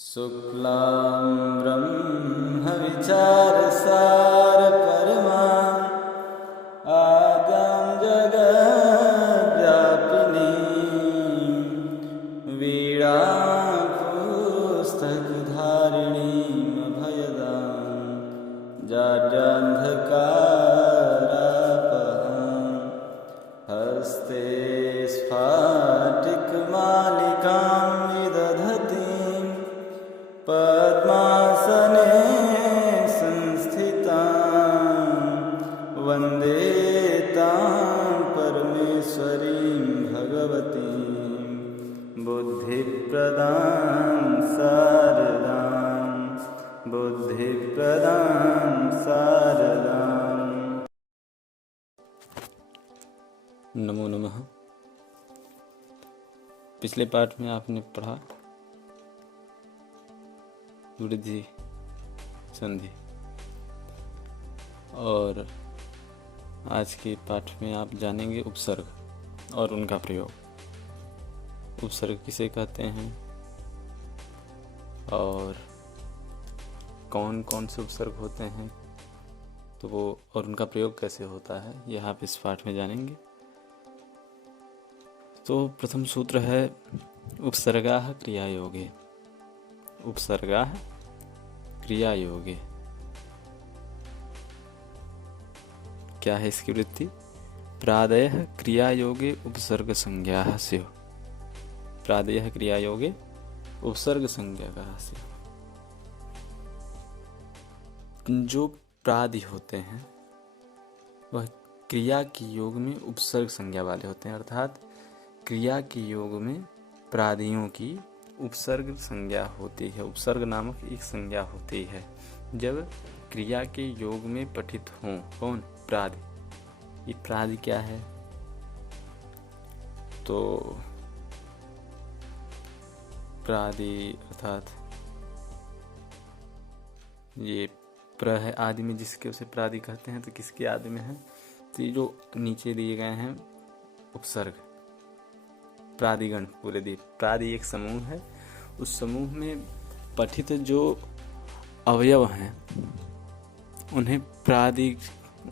शुक्लां ब्रह्मविचारसारपरमां आद्यां जगद्व्यापिनीं वीणां पुस्तकधारिणीमभयदां जाड्यान्धकारापहां हस्ते स्फाटिकमालिकां विदधतीं पद्मासने संस्थितां वन्दे तां परमेश्वरीं भगवतीं बुद्धिप्रदां शारदाम्। नमो नमः। पिछले पाठ में आपने पढ़ा वृद्धि संधि और आज के पाठ में आप जानेंगे उपसर्ग और उनका प्रयोग। उपसर्ग किसे कहते हैं और कौन कौन से उपसर्ग होते हैं तो वो और उनका प्रयोग कैसे होता है यह आप इस पाठ में जानेंगे। तो प्रथम सूत्र है उपसर्गाः क्रियायोगे। उपसर्गाः क्रियायोगे क्या है इसकी वृत्ति? प्रादयः क्रियायोगे उपसर्ग संज्ञाः स्युः। प्रादयः क्रियायोगे उपसर्ग संज्ञाः स्युः। जो प्रादि होते हैं वह क्रिया की योग में उपसर्ग संज्ञा वाले होते हैं, अर्थात क्रिया की योग में प्रादियों की उपसर्ग संज्ञा होती है। उपसर्ग नामक एक संज्ञा होती है जब क्रिया के योग में पठित हों। कौन? प्रादि। ये प्रादि क्या है? तो प्रादि अर्थात ये प्र है आदि में, जिसके उसे प्रादि कहते हैं। तो किसके आदि में है? तो ये जो नीचे दिए गए हैं उपसर्ग प्रादिगण पूरे दिए। प्रादि एक समूह है, उस समूह में पठित जो अवयव हैं उन्हें प्रादि,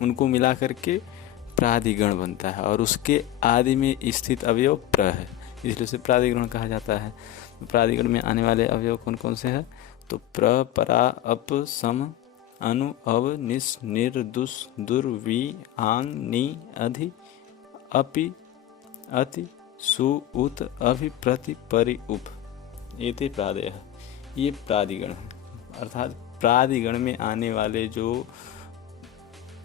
उनको मिला करके प्रादिगण बनता है और उसके आदि में स्थित अवयव प्र है, इसलिए उसे प्रादिगण कहा जाता है। प्रादिगण में आने वाले अवयव कौन कौन से हैं? तो प्र, परा, अप, सम, अनु, अव, निस, निर, दुस, दुर, वी, आंग, नी, अधि, अपि, अति, सु, उत, अभि, प्रति, परि, उप। एते प्रादयः। ये प्रादिगण हैं, अर्थात प्रादिगण में आने वाले जो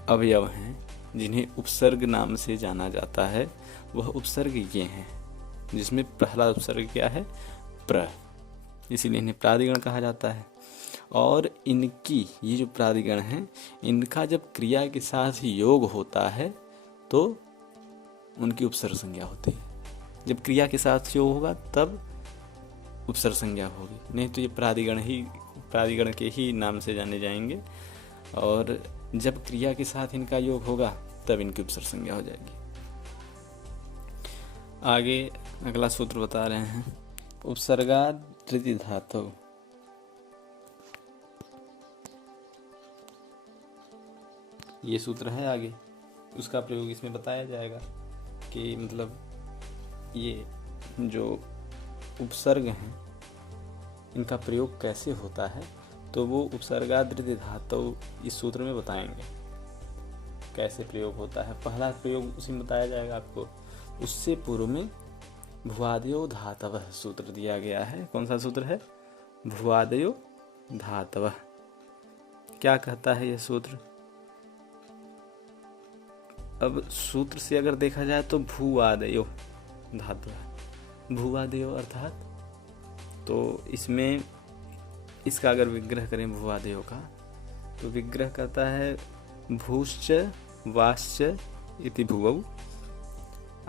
अवयव हैं जिन्हें उपसर्ग नाम से जाना जाता है वह उपसर्ग ये हैं, जिसमें पहला उपसर्ग क्या है? प्र। इसीलिए इन्हें प्रादिगण कहा जाता है। और इनकी ये जो प्रादिगण हैं इनका जब क्रिया के साथ योग होता है तो उनकी उपसर्ग संज्ञा होती है। जब क्रिया के साथ योग होगा तब उपसर्ग संज्ञा होगी, नहीं तो ये प्रादिगण के ही नाम से जाने जाएंगे। और जब क्रिया के साथ इनका योग होगा तब इनकी उपसर्ग संज्ञा हो जाएगी। आगे अगला सूत्र बता रहे हैं उपसर्गात् धृति धातु। ये सूत्र है आगे, उसका प्रयोग इसमें बताया जाएगा कि मतलब ये जो उपसर्ग हैं इनका प्रयोग कैसे होता है। तो वो उपसर्गात् धृति धातु इस सूत्र में बताएंगे कैसे प्रयोग होता है। पहला प्रयोग उसी में बताया जाएगा आपको। उससे पूर्व में भुवादयो धातवः सूत्र दिया गया है। कौन सा सूत्र है? भुवादयो धातवः। क्या कहता है यह सूत्र? अब सूत्र से अगर देखा जाए तो भुवादयो धातवः, भुवादयो अर्थात, तो इसमें इसका अगर विग्रह करें भुवादयो का तो विग्रह कहता है भूश्च वाश्च इति भुवौ,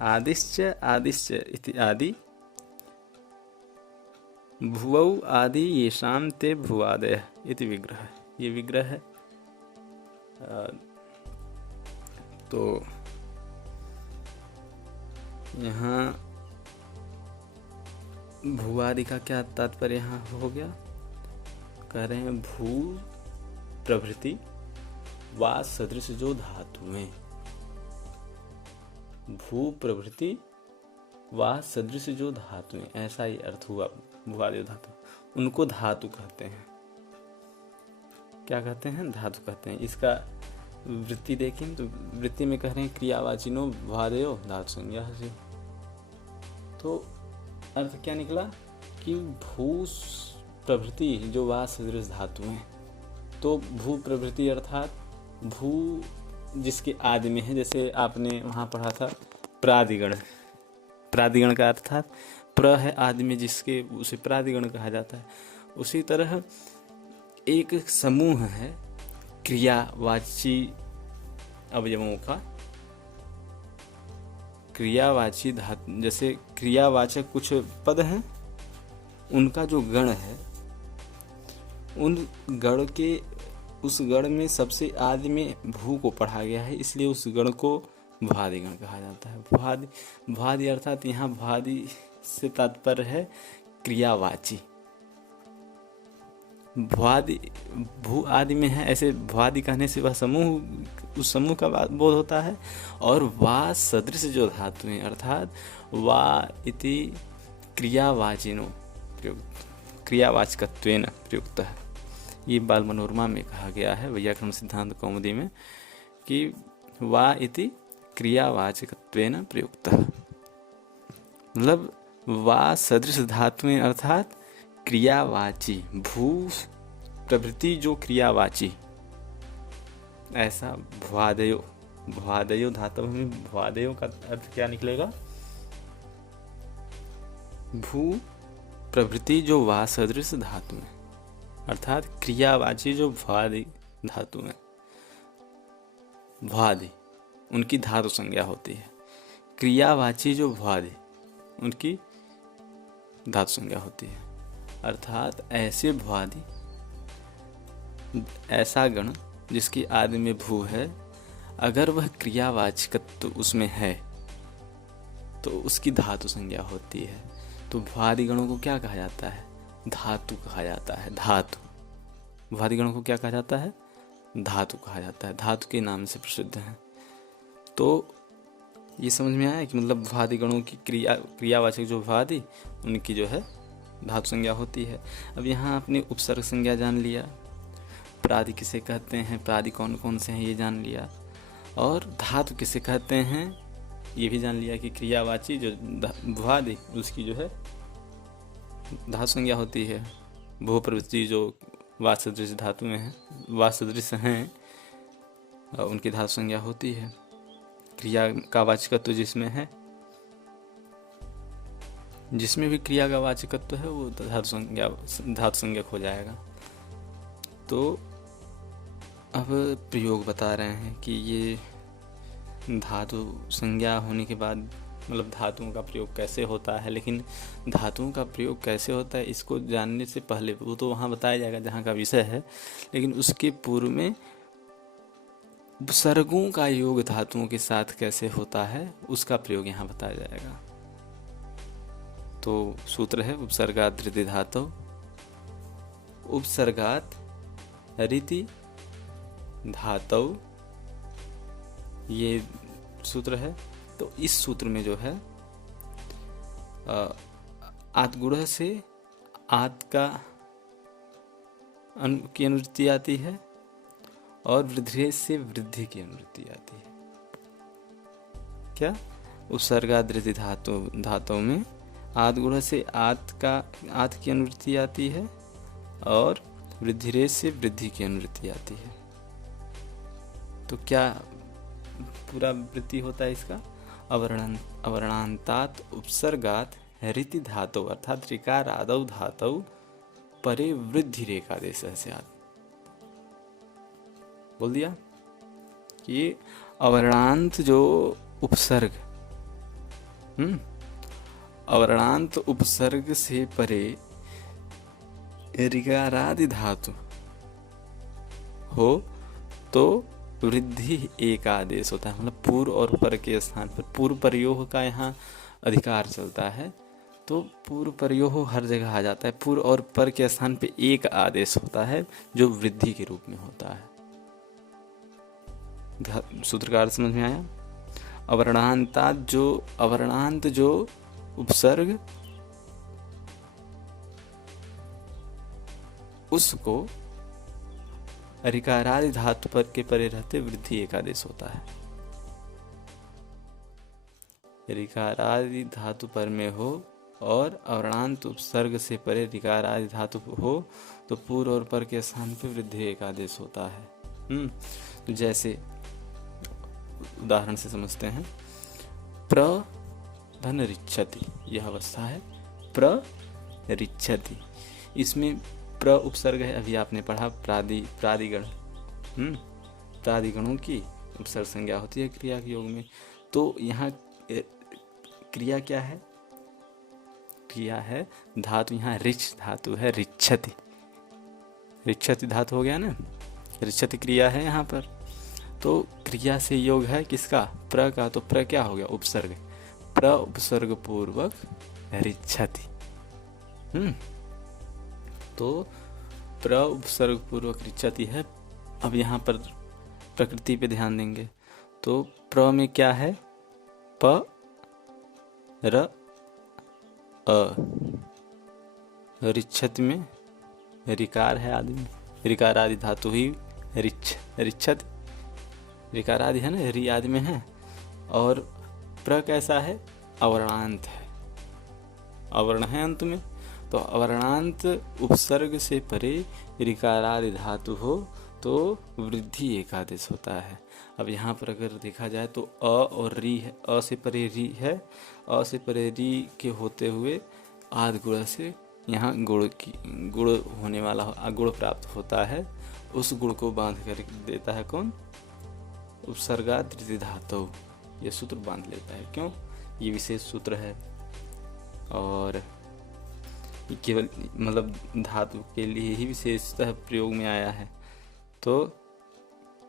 आदिश्च आदिश्च इति आदि, भुवौ आदि येषां ते भुवादयः इति विग्रह। ये विग्रह है। तो यहाँ भुवादि का क्या तात्पर्य यहाँ हो गया? कह रहे हैं भू प्रभृति वा सदृश जो धातुएं, भू प्रभृति वा सदृश जो धातुएं, ऐसा ही अर्थ हुआ भूआदि धातु, उनको धातु कहते हैं। क्या कहते हैं? धातु कहते हैं। इसका वृत्ति देखें तो वृत्ति में कह रहे हैं क्रियावाचिनो भूआदयो धातु संज्ञा। तो अर्थ क्या निकला कि भू प्रभृति जो वा सदृश धातु हैं, तो भू प्रभृति अर्थात भू जिसके आदि में है, जैसे आपने वहाँ पढ़ा था प्रादिगण, प्रादिगण का अर्थात प्र है आदि में जिसके, उसे प्रादिगण कहा जाता है। उसी तरह एक समूह है क्रियावाची अवयवों का, क्रियावाची धातु, जैसे क्रियावाचक कुछ पद हैं, उनका जो गण है, उन गण के, उस गण में सबसे आदि में भू को पढ़ा गया है, इसलिए उस गण को भुआदि गण कहा जाता है। भुआदि अर्थात यहाँ भुआदि से तात्पर्य है क्रियावाची। भुआदि भू आदि में है, ऐसे भुआदि कहने से वह समूह, उस समूह का बोध होता है। और वा सदृश जो धातु हैं अर्थात वा इति क्रियावाचिनो प्रयुक्त, क्रियावाचकत्वेन प्रयुक्त है। ये बाल मनोरमा में कहा गया है, वैयाकरण सिद्धांत कौमुदी में, कि वा इति क्रियावाचकत्वेन प्रयुक्त, मतलब वा सदृश धातुएं अर्थात क्रियावाची, भू प्रभृति जो क्रियावाची, ऐसा भुआदयो, भुआदयो धातु में भुआदयो का अर्थ क्या निकलेगा? भू प्रभृति जो वा सदृश धातु है अर्थात क्रियावाची जो भुआदि धातु है, भुआदि उनकी धातु संज्ञा होती है, क्रियावाची जो भुआदि उनकी धातु संज्ञा होती है। अर्थात ऐसे भुआदि, ऐसा गण जिसकी आदि में भू है, अगर वह क्रियावाचकत्व उसमें है तो उसकी धातु संज्ञा होती है। तो भुआदि गणों को क्या कहा जाता है? धातु कहा जाता है। धातु, भुआदि गणों को क्या कहा जाता है? धातु कहा जाता है, धातु के नाम से प्रसिद्ध है। तो ये समझ में आया कि मतलब भुआदि गणों की क्रियावाचक जो भुआदि, उनकी जो है धातु संज्ञा होती है। अब यहाँ आपने उपसर्ग संज्ञा जान लिया, प्रादि किसे कहते हैं, प्रादि कौन कौन से हैं ये जान लिया, और धातु किसे कहते हैं ये भी जान लिया कि क्रियावाची जो भुआदि उसकी जो है धातु संज्ञा होती है। भू प्रवृत्ति जो वा सदृश धातु में है, वा सदृश हैं, उनकी धातु संज्ञा होती है। क्रिया का वाचकत्व जिसमें है, जिसमें भी क्रिया का वाचकत्व है वो धातु संज्ञक हो जाएगा। तो अब प्रयोग बता रहे हैं कि ये धातु संज्ञा होने के बाद मतलब धातुओं का प्रयोग कैसे होता है। लेकिन धातुओं का प्रयोग कैसे होता है इसको जानने से पहले, वो तो वहाँ बताया जाएगा जहाँ का विषय है, लेकिन उसके पूर्व में उपसर्गों का योग धातुओं के साथ कैसे होता है उसका प्रयोग यहाँ बताया जाएगा। तो सूत्र है उपसर्गात् ऋति धातु, उपसर्गात् ऋति धातु, ये सूत्र है। तो इस सूत्र में जो है आत् गुण से आत् का की अनुवृत्ति आती है और वृद्धि से वृद्धि की अनुवृत्ति आती है। क्या? उपसर्गात् ऋति धातु में आत् गुण से आत् की अनुवृत्ति आती है और वृद्धि से वृद्धि की अनुवृत्ति आती है। तो क्या पूरा वृत्ति होता है इसका? अवर्णांतात् उपसर्गात् ऋति धातु अर्थात ऋकार आदौ धातु परे वृद्धि रेखादेश स्यात्। बोल दिया कि अवर्णांत जो उपसर्ग, अवर्णांत उपसर्ग से परे ऋकारादि धातु हो तो वृद्धि एक आदेश होता है। मतलब पूर्व और पर के स्थान पर पूर्व प्रयोग का यहाँ अधिकार चलता है तो पूर्व परयोः हर जगह आ जाता है। पूर्व और पर के स्थान पे एक आदेश होता है जो वृद्धि के रूप में होता है। सूत्र का अर्थ समझ में आया? अवर्णांत जो उपसर्ग उसको ऋकारादि धातु पर के परे रहते वृद्धि एक आदेश होता है। ऋकारादि धातु पर में हो और अवर्णांत उपसर्ग से परे ऋकारादि धातु हो तो पूर्व और पर के स्थान पे वृद्धि एक आदेश होता है। तो जैसे उदाहरण से समझते हैं, प्र धन रिच्छति, यह अवस्था है प्र रिच्छति। इसमें प्र उपसर्ग है, अभी आपने पढ़ा प्रादिगण। प्रादिगणों की उपसर्ग संज्ञा होती है क्रिया के योग में। तो यहाँ क्रिया क्या है? क्रिया है धातु, यहाँ रिच धातु है, रिच्छति। रिच्छति धातु हो गया ना, रिच्छति क्रिया है यहाँ पर। तो क्रिया से योग है किसका? प्र का। तो प्र क्या हो गया? उपसर्ग। प्र उपसर्ग पूर्वक रिच्छति। तो प्र उपसर्ग पूर्वक रिच्छति है। अब यहाँ पर प्रकृति पे ध्यान देंगे तो प्र में क्या है? प र अ। रिच्छति में ऋकार है आदि में, ऋकार आदि धातु ही रिच्छति, ऋकार आदि है ना, रि आदि में है। और प्र कैसा है? अवर्णांत है, अवर्ण है अंत में। तो अवर्णांत उपसर्ग से परे ऋकारादि धातु हो तो वृद्धि एक आदेश होता है। अब यहाँ पर अगर देखा जाए तो अ और री है, अ से परे री है, अ से परे री के होते हुए आद गुण से यहाँ गुण होने वाला गुण प्राप्त होता है। उस गुण को बांध कर देता है कौन? उपसर्गा तृतीय धातु। ये सूत्र बांध लेता है। क्यों? ये विशेष सूत्र है और केवल मतलब धातु के लिए ही विशेषतः प्रयोग में आया है। तो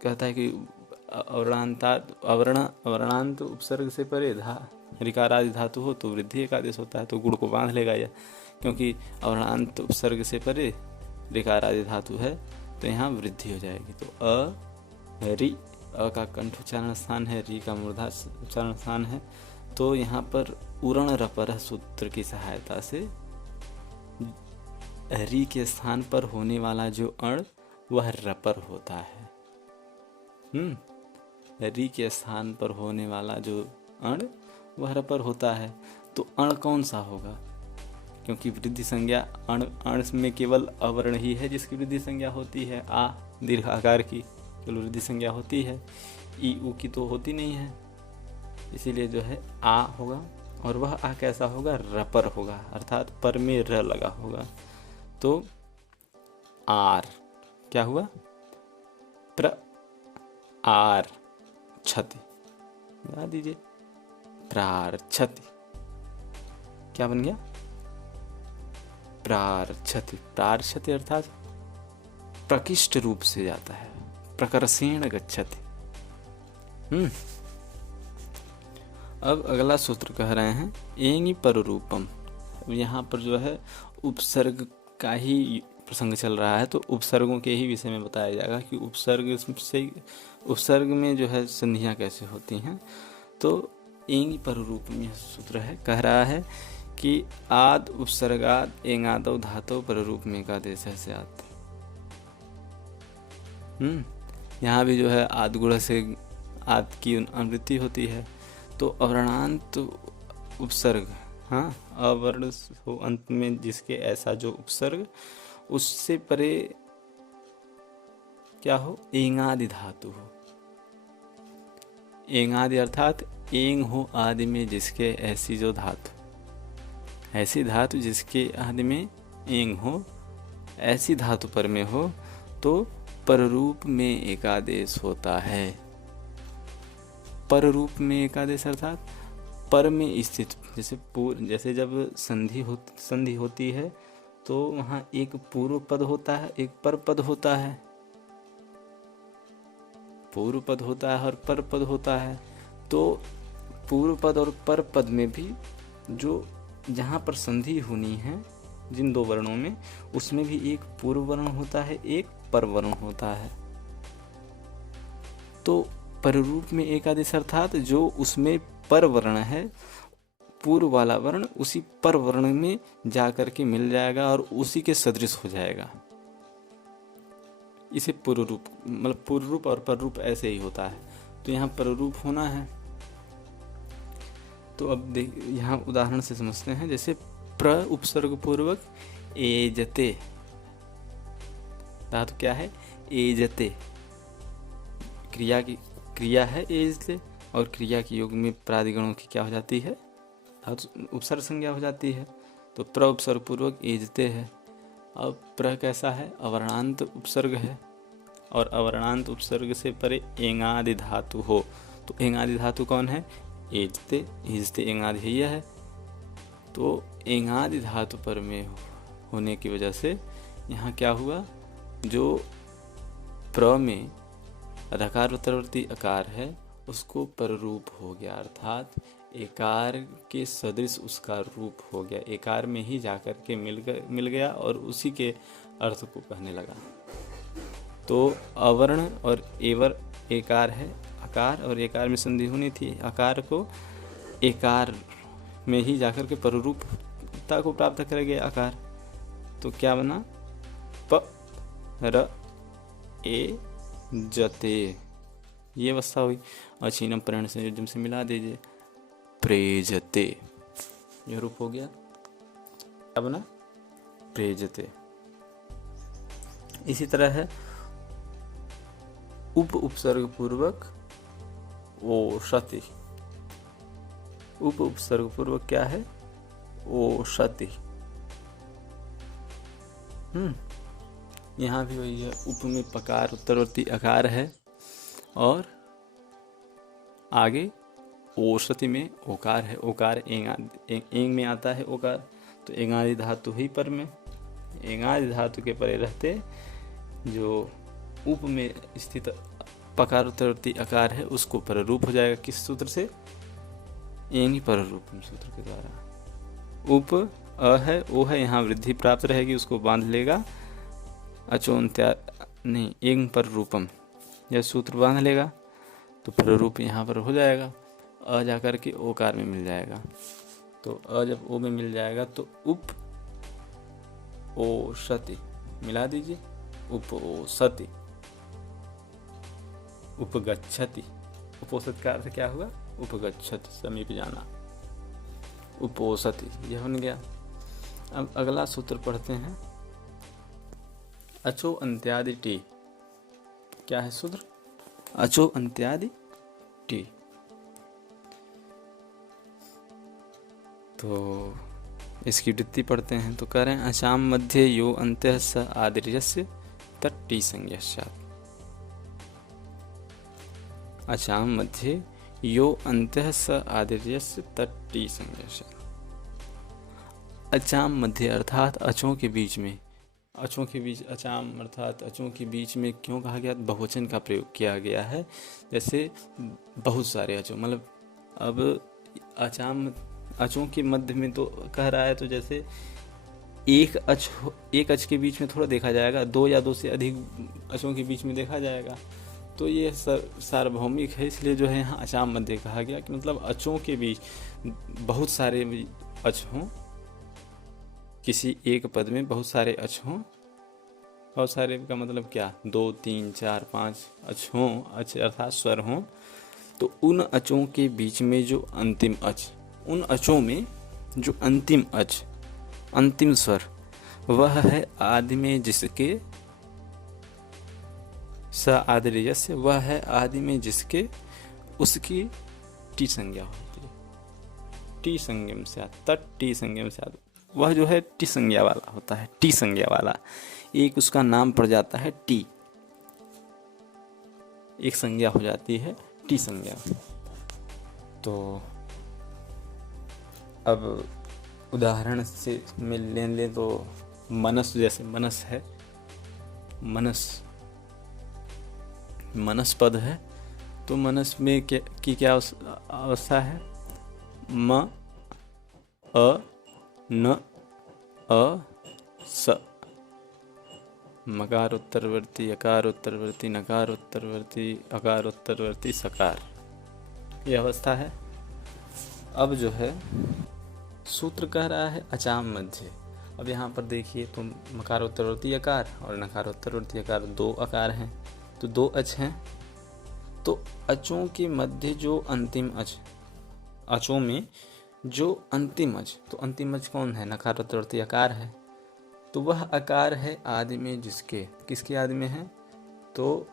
कहता है कि अवर्णांत उपसर्ग से परे ऋकारादि धातु हो तो वृद्धि एक आदेश होता है। तो गुण को बांध लेगा यह, क्योंकि अवर्णांत उपसर्ग से परे ऋकारादि धातु है तो यहाँ वृद्धि हो जाएगी। तो अ रि, अ का कंठ उच्चारण स्थान है, री का मूर्धा उच्चारण स्थान है। तो यहाँ पर उरण रपर सूत्र की सहायता से री के स्थान पर होने वाला जो अण वह रपर होता है। री के स्थान पर होने वाला जो अण वह रपर होता है। तो अण कौन सा होगा? क्योंकि वृद्धि संज्ञा अण में केवल अवर्ण ही है जिसकी वृद्धि संज्ञा होती है। आ दीर्घ आकार की केवल वृद्धि संज्ञा होती है, ई उ की तो होती नहीं है। इसीलिए जो है आ होगा और वह आ कैसा होगा? रपर होगा, अर्थात पर में र लगा होगा। तो आर क्या हुआ? प्र आर छति, बता दीजिए, प्रारछति। क्या बन गया? प्रारछति। प्रारछति अर्थात प्रकृष्ट रूप से जाता है, प्रकर्षेण गच्छति। अब अगला सूत्र कह रहे हैं एंगि पररूपम। यहाँ पर जो है उपसर्ग का ही प्रसंग चल रहा है तो उपसर्गों के ही विषय में बताया जाएगा कि उपसर्ग में जो है संधियाँ कैसे होती हैं। तो एंगि पररूपम यह सूत्र है, कह रहा है कि आद उपसर्गाद एंगादो धातु पररूप में का देश है स्यात्। यहाँ भी जो है आद गुण से आद की अनुवृत्ति होती है। तो अवर्णांत उपसर्ग, अवर्ण हो अंत में जिसके ऐसा जो उपसर्ग उससे परे क्या हो? एंगादि धातु हो। एंगादि अर्थात एंग हो आदि में जिसके ऐसी जो धातु, ऐसी धातु जिसके आदि में एंग हो, ऐसी धातु पर में हो तो पररूप में एकादेश होता है। पररूप में एकादेश अर्थात पर में स्थित, जैसे जब संधि होती है तो वहाँ एक पूर्व पद होता है, एक पर पद होता है। पूर्व पद होता है और पर पद होता है। तो पूर्व पद और पर पद में भी जो जहाँ पर संधि होनी है जिन दो वर्णों में, उसमें भी एक पूर्व वर्ण होता है, एक पर वर्ण होता है। तो पररूप में एक आदेश अर्थात जो उसमें पर वर्ण है, पूर्व वाला वर्ण उसी पर वर्ण में जाकर के मिल जाएगा और उसी के सदृश हो जाएगा। इसे पूर्व रूप, मतलब पूर्व रूप और पर रूप ऐसे ही होता है। तो यहाँ पर रूप होना है। तो अब देख, यहाँ उदाहरण से समझते हैं। जैसे प्र उपसर्ग पूर्वक एजते, धातु क्या है? एजते। क्रिया है एजते, और क्रिया के योग में प्रादिगणों की क्या हो जाती है? धातु उपसर्ग संज्ञा हो जाती है। तो प्र उपसर्ग पूर्वक एजते है। अब प्र कैसा है? अवर्णांत उपसर्ग है, और अवर्णांत उपसर्ग से परे एंगादि धातु हो। तो एंगादि धातु कौन है? एजते। एजते एंगादि है, यह है। तो एंगादि धातु पर में होने की वजह से यहाँ क्या हुआ? जो प्र में रकार उत्तरवर्ती अकार है उसको पररूप हो गया, अर्थात एकार के सदृश उसका रूप हो गया। एकार में ही जाकर के मिल गया और उसी के अर्थ को कहने लगा। तो अवर्ण और एवर एकार है, अकार और एकार में संधि होनी थी। अकार को एकार में ही जाकर के पररूपता को प्राप्त कर गया अकार। तो क्या बना? प र ए जते, ये अवस्था हुई। अचीनम परिण संयोजन से मिला दीजिए, प्रेजते, यह रूप हो गया। क्या बना? प्रेजते। इसी तरह है उप उपसर्ग पूर्वक ओषति। उप उपसर्ग पूर्वक क्या है? ओषति। यहाँ भी वही है। उप में पकार उत्तरवर्ती अकार है और आगे ओषति में ओकार है। ओकार एंग में आता है ओकार। तो एंगादि धातु ही पर में, एंगादि धातु के परे रहते जो उप में स्थित पकार उत्तरवर्ती अकार है उसको पररूप हो जाएगा। किस सूत्र से? एंग पररूपम सूत्र के द्वारा। उप अ है, ओ है, यहाँ वृद्धि प्राप्त रहेगी, उसको बांध लेगा। अचोन्त्या नहीं, एंग पर रूपम, यह सूत्र बांध लेगा तो प्ररूप यहाँ पर हो जाएगा। अ जाकर के ओकार में मिल जाएगा। तो अ जब ओ में मिल जाएगा तो उप ओषति मिला दीजिए, उप ओषति। उपगच्छति, उपोषित का अर्थ क्या हुआ? उपगच्छति, समीप जाना। उपोषति, यह बन गया। अब अगला सूत्र पढ़ते हैं। अचो अंत्यादि टी। क्या है सूत्र? अचो अंत्यादि टी। तो इसकी वृत्ति पढ़ते हैं। तो कह रहे हैं अचाम मध्य यो अंत्य स आदिर्यस्य तट्टी संज्ञा स्यात्। अचाम मध्य यो अंत्य स आदिर्यस्य तट्टी संज्ञा स्यात्। अचाम मध्य अर्थात अचों के बीच में, अचों के बीच, अचाम अर्थात अचों के बीच में क्यों कहा गया? बहुवचन का प्रयोग किया गया है। जैसे बहुत सारे अचों, मतलब अब अचाम अचों के मध्य में तो कह रहा है, तो जैसे एक अच के बीच में थोड़ा देखा जाएगा, दो या दो से अधिक अचों के बीच में देखा जाएगा। तो ये सार्वभौमिक है, इसलिए जो है यहाँ अचाम मध्य कहा गया कि मतलब अचों के बीच बहुत सारे अच हों, किसी एक पद में बहुत सारे अच हों। बहुत सारे का मतलब क्या? 2, 3, 4, 5 अच हों, अच अर्थात स्वर हों। तो उन अचों के बीच में जो अंतिम अच, उन अचों में जो अंतिम अच, अंतिम स्वर, वह है आदि में जिसके स आदिर्यस्य, वह है आदि में जिसके उसकी टी संज्ञा होती है। टी संज्ञम स्यात्, तट टी संज्ञम स्यात्। वह जो है टी संज्ञा वाला होता है। टी संज्ञा वाला, एक उसका नाम पड़ जाता है टी, एक संज्ञा हो जाती है टी संज्ञा। तो अब उदाहरण से में ले लें तो मनस, जैसे मनस है, मनस पद है। तो मनस में क्या अवस्था है? म अ न अ स। मकार उत्तरवर्ती, अकार उत्तरवर्ती, नकार उत्तरवर्ती, अकार उत्तरवर्ती, सकार, यह अवस्था है। अब जो है सूत्र कह रहा है अचाम मध्य। अब यहाँ पर देखिए तो मकार उत्तरवर्ती अकार और नकार उत्तरवर्ती अकार, दो अकार हैं तो दो अच हैं। तो अचों के मध्य जो अंतिम अच, अचों में जो अंतिम अच, तो अंतिम अच कौन है? नकार उत्तरवर्ती अकार है। तो वह अकार है आदि में जिसके, किसके आदि में है? तो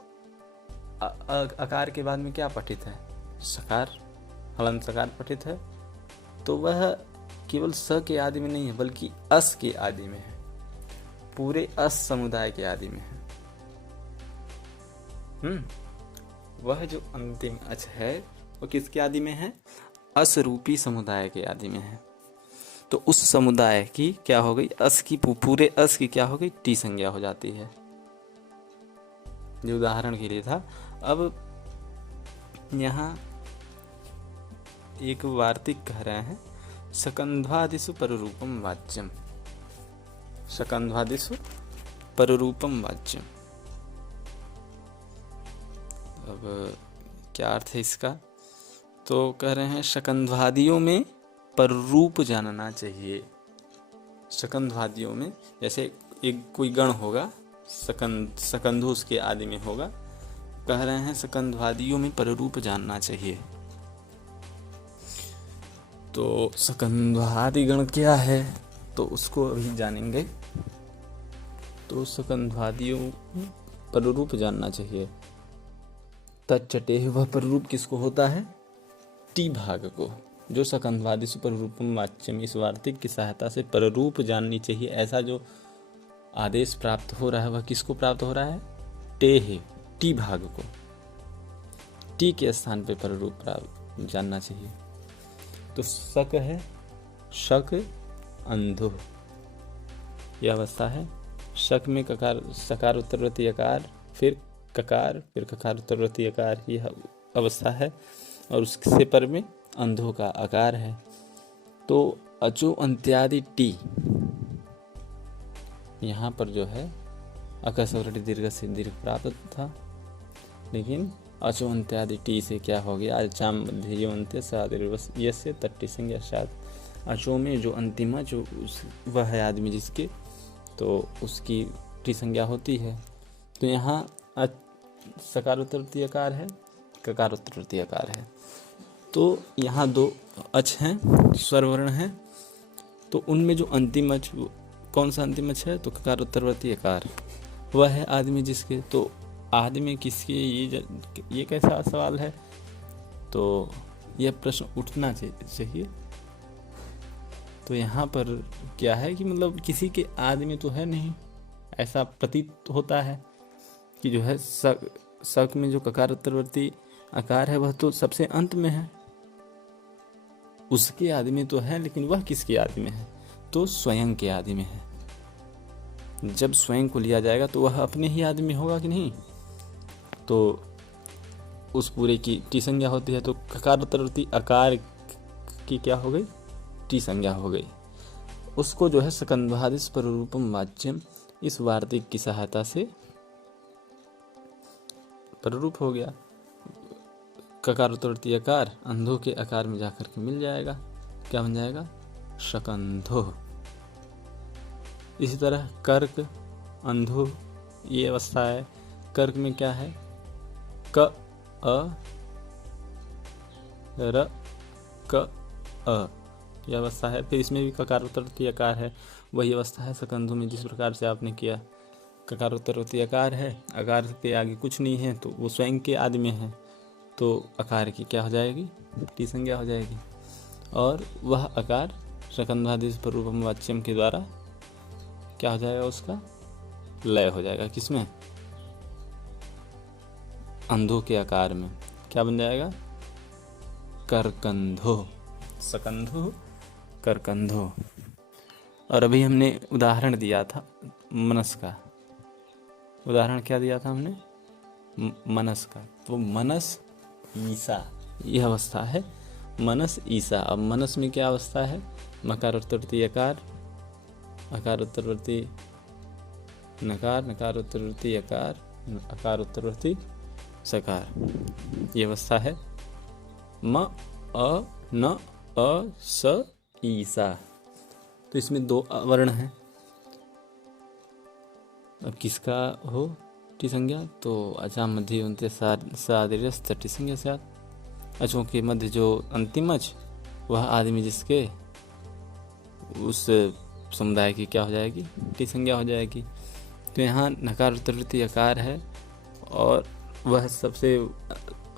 अकार के बाद में क्या पठित है? सकार, हलंत सकार पठित है। तो वह केवल स के आदि में नहीं है बल्कि अस के आदि में है, पूरे अस समुदाय के आदि में है। वह जो अंतिम अच है वो किसके आदि में है? अस रूपी समुदाय के आदि में है। तो उस समुदाय की क्या हो गई? अस की, पूरे अस की क्या हो गई? टी संज्ञा हो जाती है। जो उदाहरण के लिए था। अब यहाँ एक वार्तिक कह रहे हैं सकंध्वादिषु पररूपम वाच्यम, सकंध्वादिषु पररूपम वाच्यम। अब क्या अर्थ है इसका? तो कह रहे हैं सकंध्वादियों में पररूप जानना चाहिए। सकंध्वादियों में जैसे एक कोई गण होगा, सकंधु उसके आदि में होगा, कह रहे हैं सकंध्वादियों में पररूप जानना चाहिए। तो सकंध्वादि गण क्या है तो उसको अभी जानेंगे। तो सकंध्वादियों में पररूप जानना चाहिए। तच्चटे, वह पररूप किसको होता है? टी भाग को। जो सकंध्वादिषु पररूपम वाच्यम, इस वार्तिक की सहायता से पररूप जाननी चाहिए, ऐसा जो आदेश प्राप्त हो रहा है वह किसको प्राप्त हो रहा है? टे है, टी भाग को। टी के स्थान पे पररूप प्राप्त जानना चाहिए। तो शक है, शक अंधो, यह अवस्था है। शक में ककार, सकार उत्तरवर्ती अकार, फिर ककार, फिर ककार उत्तरवर्ती अकार, यह अवस्था है। और उससे पर में अंधों का आकार है। तो अचो अंत्यादि टी, यहाँ पर जो है अकस्वरटी दीर्घ से दीर्घ प्राप्त था, लेकिन अचो अंत्यादि टी से क्या हो गया? अचाम मध्य अंत्य सादृश्य तट्टी संज्ञा सात। अचो में जो अंतिम जो वह है आदमी जिसके, तो उसकी टी संज्ञा होती है। तो यहाँ सकार उत्तरवर्ती आकार है, ककार उत्तरवर्ती आकार है। तो यहाँ दो अच हैं, स्वरवर्ण हैं। तो उनमें जो अंतिम अच, कौन सा अंतिम अच है? तो ककार उत्तरवर्ती आकार, वह है आदमी जिसके। तो आदमी किसके? ये कैसा सवाल है? तो यह प्रश्न उठना चाहिए। तो यहाँ पर क्या है कि मतलब किसी के आदमी तो है नहीं, ऐसा प्रतीत होता है कि जो है सक में जो ककार उत्तरवर्ती आकार है वह तो सबसे अंत में है, उसके आदि में तो है, लेकिन वह किसके आदि में है? तो स्वयं के आदि में है। जब स्वयं को लिया जाएगा तो वह अपने ही आदि में होगा कि नहीं? तो उस पूरे की टी संज्ञा होती है। तो ककार उत्तरवर्ती आकार की क्या हो गई? टी संज्ञा हो गई। उसको जो है सकंध्वादिषु पररूपम वाच्यम, इस वार्तिक की सहायता से पररूप हो गया। ककार उत्तरवर्ती आकार अंधों के आकार में जाकर के मिल जाएगा, क्या बन जाएगा? शकंधो। इसी तरह कर्क अंधो, ये अवस्था है। कर्क में क्या है? क अ र क अ, यह अवस्था है। फिर इसमें भी ककार उत्तरवर्ती आकार है, वही अवस्था है सकंधों में जिस प्रकार से आपने किया। ककार उत्तरवर्ती आकार है, आकार के आगे कुछ नहीं है, तो वो स्वयं के आदि में है, तो आकार की क्या हो जाएगी? टी संज्ञा हो जाएगी। और वह आकार सकंध्वादिषु पररूपम वाच्यम के द्वारा क्या हो जाएगा? उसका लय हो जाएगा। किसमें? अंधों के आकार में। क्या बन जाएगा? करकंधो, सकंधो करकंधो। और अभी हमने उदाहरण दिया था मनस का। उदाहरण क्या दिया था हमने? मनस का। तो मनस ईसा, यह अवस्था है। मनस ईसा। अब मनस में क्या अवस्था है? मकार उत्तरवर्ती यकार, अकार उत्तरवर्ती नकार, नकार उत्तरवर्ती यकार, अकार उत्तरवर्ती सकार। ये अवस्था है म अ न अ स ईसा। तो इसमें 2 वर्ण हैं। अब किसका हो टी संज्ञा? तो अचा मध्य उनते सादृश टी संज्ञा से अचों के मध्य जो अंतिम अच वह आदमी जिसके उस समुदाय की क्या हो जाएगी? टी संज्ञा हो जाएगी। तो यहाँ नकार उत्तरवर्ती अकार है और वह सबसे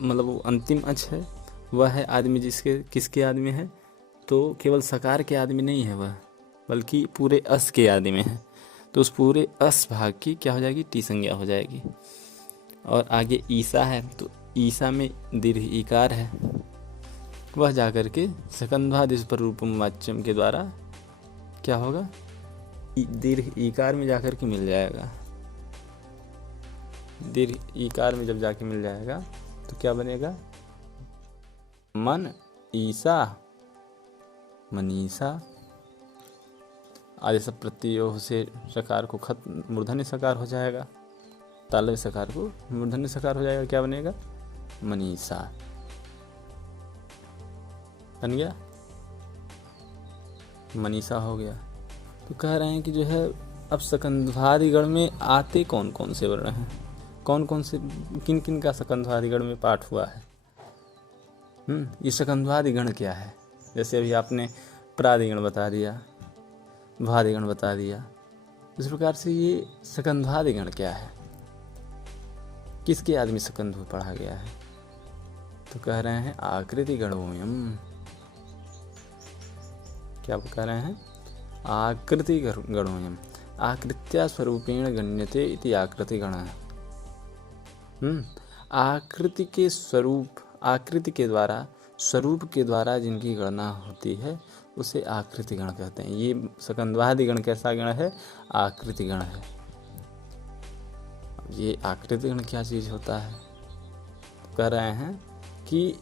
मतलब वो अंतिम अच है, वह है आदमी जिसके किसके आदमी है? तो केवल सकार के आदमी नहीं है वह, बल्कि पूरे अस के आदि में है। तो उस पूरे अस भाग की क्या हो जाएगी? टी संज्ञा हो जाएगी। और आगे ईसा है, तो ईसा में दीर्घ ईकार है, वह जाकर के सकंधादिश पर रूपम वाच्यम के द्वारा क्या होगा? दीर्घ ईकार में जाकर के मिल जाएगा। दीर्घ ईकार में जब जाके मिल जाएगा तो क्या बनेगा? मन ईसा मनीषा आदि सब प्रत्ययों से सकार को खत्म मूर्धन्य सकार हो जाएगा, तालव्य सकार को मूर्धन्य सकार हो जाएगा। क्या बनेगा? मनीषा बन गया, मनीषा हो गया। तो कह रहे हैं कि जो है अब सकंधादिगण में आते कौन कौन से वर्ण हैं, कौन कौन से किन किन का सकंधादिगण में पाठ हुआ है। ये सकंधादिगण क्या है? जैसे अभी आपने प्रादिगण बता दिया, भादिगण बता दिया, इस प्रकार से ये सकंधादिगण क्या है, किसके आदमी सकंध पढ़ा गया है? तो कह रहे हैं आकृति गणोयम। क्या कह रहे हैं? आकृति गणोयम, आकृत्या स्वरूपेण गण्यते इति आकृति गण। आकृति के स्वरूप, आकृति के द्वारा, स्वरूप के द्वारा जिनकी गणना होती है उसे आकृति गण कहते हैं। ये सकंधवादि गण कैसा गण है? आकृति गण है। ये आकृति गण क्या चीज होता है? तो कह रहे हैं कि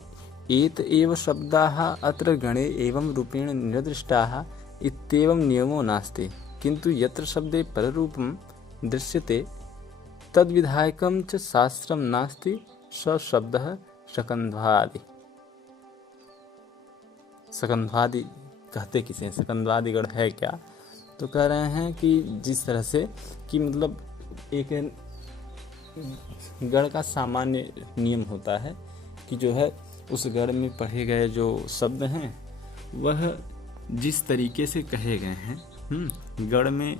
एत एव शब्दाः अत्र गणे एवं रूपेण निर्दिष्टाः इत्येवं नियमो नास्ति, किन्तु यत्र शब्दे पररूपं दृश्यते तद्विधायकं च शास्त्रं नास्ति स शब्दः सकंध्वादि। सकंध्वादि कहते किसे? सकंध्वादि गण है क्या? तो कह रहे हैं कि जिस तरह से कि मतलब एक गण का सामान्य नियम होता है कि जो है उस गण में पढ़े गए जो शब्द हैं वह जिस तरीके से कहे गए हैं, गण में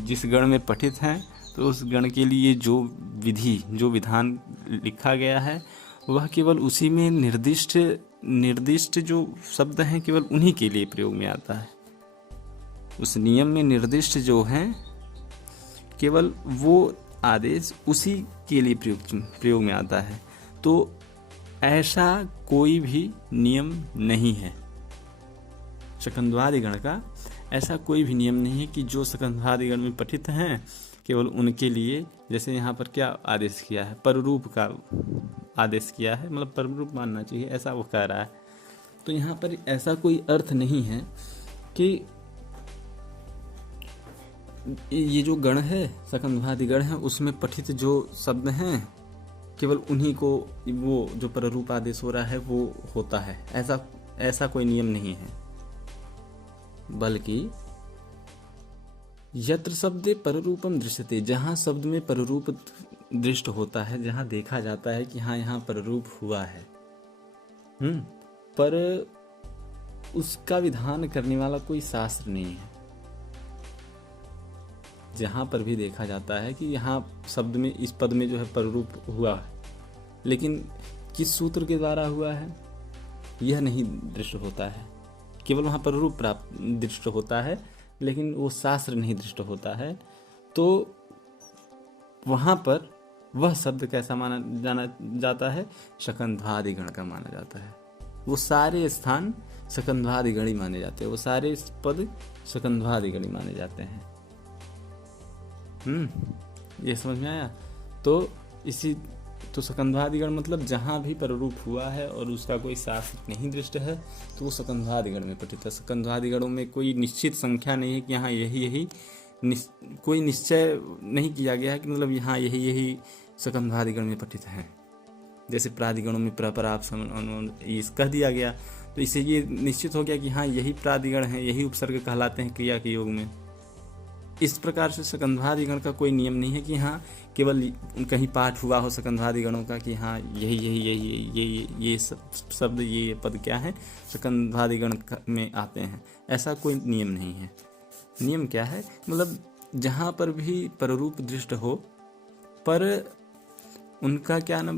जिस गण में पठित हैं तो उस गण के लिए जो विधि, जो विधान लिखा गया है वह केवल उसी में निर्दिष्ट जो शब्द हैं केवल उन्हीं के लिए प्रयोग में आता है। उस नियम में निर्दिष्ट जो हैं केवल वो आदेश उसी के लिए प्रयोग में आता है। तो ऐसा कोई भी नियम नहीं है सकंधवादि गण का, ऐसा कोई भी नियम नहीं है कि जो सकंधवादि गण में पठित हैं केवल उनके लिए, जैसे यहाँ पर क्या आदेश किया है? पररूप का आदेश किया है, मतलब पररूप मानना चाहिए, ऐसा वो कह रहा है। तो यहाँ पर ऐसा कोई अर्थ नहीं है कि ये जो गण है सकंधवादि गण है उसमें पठित जो शब्द हैं केवल उन्हीं को वो जो पररूप आदेश हो रहा है वो होता है, ऐसा कोई नियम नहीं है। बल्कि यत्र शब्दे पररूपम दृश्यते, जहाँ शब्द में पररूप दृष्ट होता है, जहाँ देखा जाता है कि हाँ यहाँ पररूप हुआ है, पर उसका विधान करने वाला कोई शास्त्र नहीं है। जहाँ पर भी देखा जाता है कि यहाँ शब्द में, इस पद में जो है पररूप हुआ है, लेकिन किस सूत्र के द्वारा हुआ है यह नहीं दृष्ट होता है, केवल वहाँ पररूप प्राप्त दृष्ट होता है लेकिन वो शास्त्र नहीं दृष्ट होता है। तो वहाँ पर वह शब्द कैसा माना जाना जाता है? सकंधवादि गण का माना जाता है। वो सारे स्थान सकंधवादि गण ही माने जाते हैं, वो सारे पद सकंधवादि गण ही माने जाते हैं। ये समझ में आया? तो इसी तो सकंधवादिगण मतलब जहाँ भी पररूप हुआ है और उसका कोई शास्त्र नहीं दृष्ट है तो वो सकंधवादिगण में पठित है। सकंधवादिगणों में कोई निश्चित संख्या नहीं है कि यहाँ यही कोई निश्चय नहीं किया गया है कि मतलब यहाँ यही सकंधवादिगण में पठित है। जैसे प्रादिगणों में प्रपराप ये कह दिया गया तो इससे ये निश्चित हो गया कि हाँ यही प्रादिगण है, यही उपसर्ग कहलाते हैं क्रिया के योग में। इस प्रकार से सकंधवादिगण का कोई नियम नहीं है कि हाँ केवल कहीं पाठ हुआ हो सकंधवादिगणों का कि हाँ ये शब्द ये पद क्या है सकंधवादिगण में आते हैं, ऐसा कोई नियम नहीं है। नियम क्या है, मतलब जहाँ पर भी पररूप दृष्ट हो पर उनका क्या न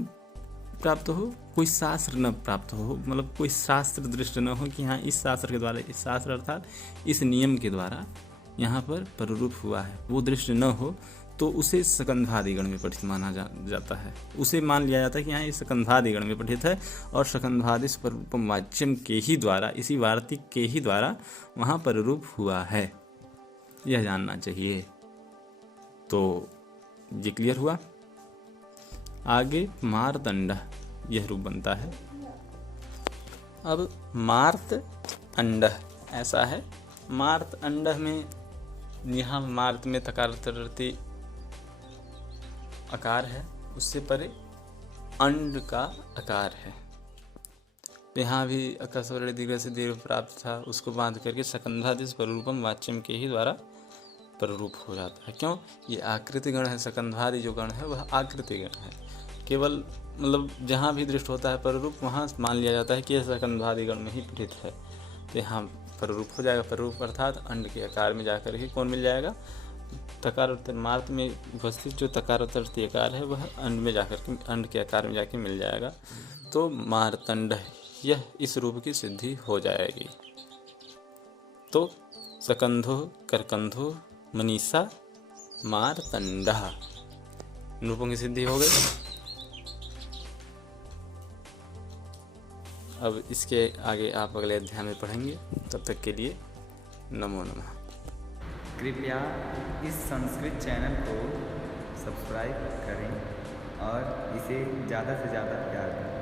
प्राप्त हो, कोई शास्त्र न प्राप्त हो, मतलब कोई शास्त्र दृष्ट न हो कि हाँ इस शास्त्र के द्वारा, इस शास्त्र अर्थात इस नियम के द्वारा यहाँ पर पररूप हुआ है, वो दृष्ट न हो तो उसे सकंधवादिगण में पठित माना जाता है। उसे मान लिया जाता है कि यहाँ ये सकंधवादिगण में पठित है और सकंधवादिश पररूपम वाच्यम के ही द्वारा, इसी वार्तिक के ही द्वारा वहाँ पररूप हुआ है, यह जानना चाहिए। तो ये क्लियर हुआ। आगे मार्तंड यह रूप बनता है। अब मार्त अंड ऐसा है, मार्त अंड में यहाँ मार्त में तकारांतवर्ती आकार है, उससे परे अंड का आकार है। तो यहाँ भी अकस्वर्ण दीर्घ से दीर्घ प्राप्त था, उसको बांध करके सकंधादिश पररूपम वाच्यम के ही द्वारा पररूप हो जाता है। क्यों, ये आकृति गण है, सकंधादि जो गण है वह आकृति गण है। केवल मतलब जहाँ भी दृष्ट होता है पररूप वहाँ मान लिया जाता है कि यह सकंधादि गण में ही पठित है, तो यहाँ पररूप हो जाएगा। पररूप अर्थात अंड के आकार में जाकर ही कौन मिल जाएगा, तकारोत्तर मार्त में उपस्थित जो तकारोत्तर आकार है वह अंड में जाकर के, अंड के आकार में जाकर मिल जाएगा। तो मार्तंड यह इस रूप की सिद्धि हो जाएगी। तो सकंधो करकंधो मनीषा मार्तंडा रूपों की सिद्धि हो गई। अब इसके आगे आप अगले अध्याय में पढ़ेंगे, तब तक के लिए नमो नमः। कृपया इस संस्कृत चैनल को सब्सक्राइब करें और इसे ज़्यादा से ज़्यादा प्यार दें।